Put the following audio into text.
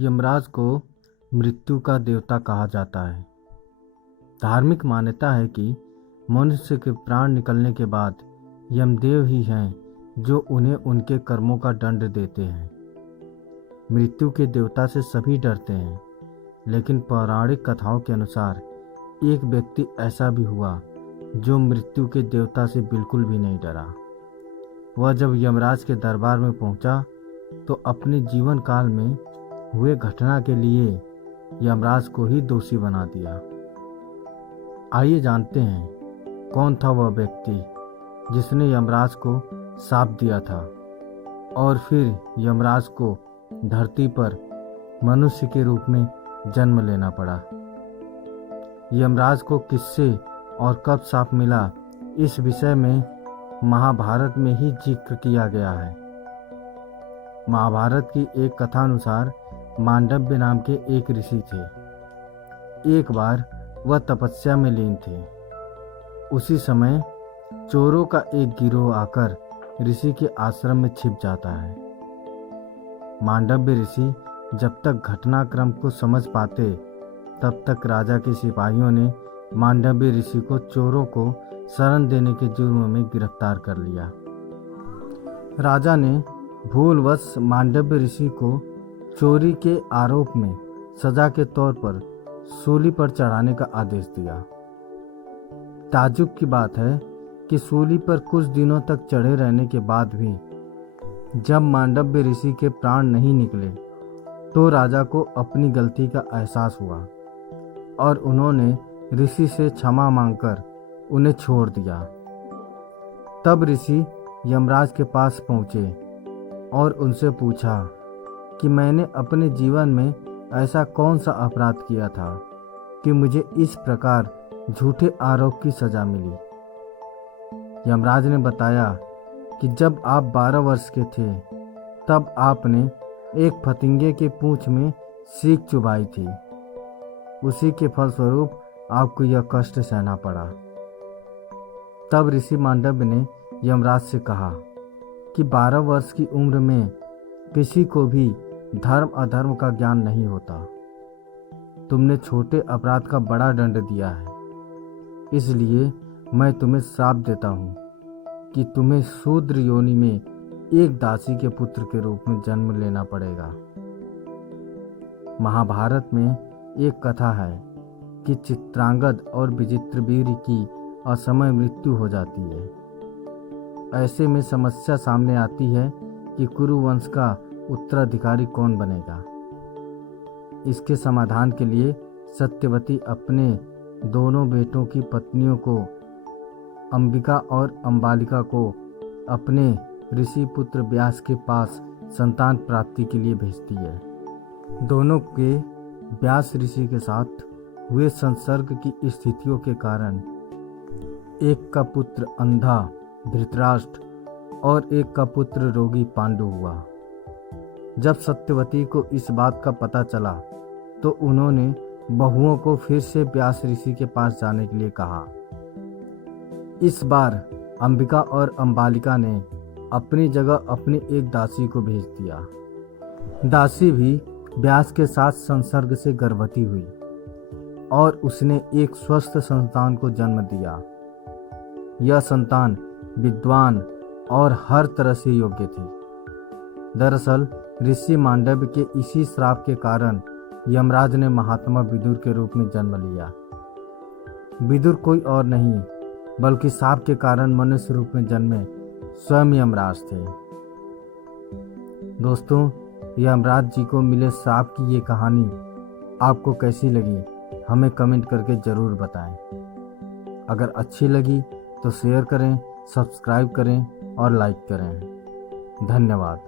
यमराज को मृत्यु का देवता कहा जाता है। धार्मिक मान्यता है कि मनुष्य के प्राण निकलने के बाद यमदेव ही हैं जो उन्हें उनके कर्मों का दंड देते हैं। मृत्यु के देवता से सभी डरते हैं, लेकिन पौराणिक कथाओं के अनुसार एक व्यक्ति ऐसा भी हुआ जो मृत्यु के देवता से बिल्कुल भी नहीं डरा। वह जब यमराज के दरबार में पहुंचा तो अपने जीवन काल में हुए घटना के लिए यमराज को ही दोषी बना दिया। आइए जानते हैं कौन था वह व्यक्ति जिसने यमराज को शाप दिया था और फिर यमराज को धरती पर मनुष्य के रूप में जन्म लेना पड़ा। यमराज को किससे और कब शाप मिला, इस विषय में महाभारत में ही जिक्र किया गया है। महाभारत की एक कथा अनुसार मांडव्य नाम के एक ऋषि थे। एक बार वह तपस्या में लीन थे। उसी समय चोरों का एक गिरोह आकर ऋषि के आश्रम में छिप जाता है। मांडव्य ऋषि जब तक घटनाक्रम को समझ पाते तब तक राजा के सिपाहियों ने मांडव्य ऋषि को चोरों को शरण देने के जुर्म में गिरफ्तार कर लिया। राजा ने भूलवश मांडव्य ऋषि को चोरी के आरोप में सजा के तौर पर सूली पर चढ़ाने का आदेश दिया। ताज्जुब की बात है कि सूली पर कुछ दिनों तक चढ़े रहने के बाद भी जब मांडव्य ऋषि के प्राण नहीं निकले तो राजा को अपनी गलती का एहसास हुआ और उन्होंने ऋषि से क्षमा मांगकर उन्हें छोड़ दिया। तब ऋषि यमराज के पास पहुँचे और उनसे पूछा कि मैंने अपने जीवन में ऐसा कौन सा अपराध किया था कि मुझे इस प्रकार झूठे आरोप की सजा मिली। यमराज ने बताया कि जब आप 12 वर्ष के थे तब आपने एक फतिंगे के पूंछ में सीख चुभाई थी। उसी के फलस्वरूप आपको यह कष्ट सहना पड़ा। तब ऋषि मांडव्य ने यमराज से कहा कि 12 वर्ष की उम्र में किसी को भी धर्म अधर्म का ज्ञान नहीं होता। तुमने छोटे अपराध का बड़ा दंड दिया है, इसलिए मैं तुम्हें श्राप देता हूँ कि तुम्हें शूद्र योनि में एक दासी के पुत्र के रूप में जन्म लेना पड़ेगा। महाभारत में एक कथा है कि चित्रांगद और विचित्रवीर्य की असमय मृत्यु हो जाती है। ऐसे में समस्या सामने आती है कि कुरु वंश का उत्तराधिकारी कौन बनेगा। इसके समाधान के लिए सत्यवती अपने दोनों बेटों की पत्नियों को अंबिका और अंबालिका को अपने ऋषि पुत्र व्यास के पास संतान प्राप्ति के लिए भेजती है। दोनों के व्यास ऋषि के साथ हुए संसर्ग की स्थितियों के कारण एक का पुत्र अंधा धृतराष्ट्र और एक का पुत्र रोगी पांडु हुआ। जब सत्यवती को इस बात का पता चला तो उन्होंने बहुओं को फिर से व्यास ऋषि के पास जाने के लिए कहा। इस बार अंबिका और अंबालिका ने अपनी जगह अपनी एक दासी को भेज दिया। दासी भी व्यास के साथ संसर्ग से गर्भवती हुई और उसने एक स्वस्थ संतान को जन्म दिया। यह संतान विद्वान और हर तरह से योग्य थी। दरअसल ऋषि मांडव्य के इसी श्राप के कारण यमराज ने महात्मा विदुर के रूप में जन्म लिया। विदुर कोई और नहीं बल्कि श्राप के कारण मनुष्य रूप में जन्मे स्वयं यमराज थे। दोस्तों, यमराज जी को मिले श्राप की ये कहानी आपको कैसी लगी हमें कमेंट करके ज़रूर बताएं। अगर अच्छी लगी तो शेयर करें, सब्सक्राइब करें और लाइक करें। धन्यवाद।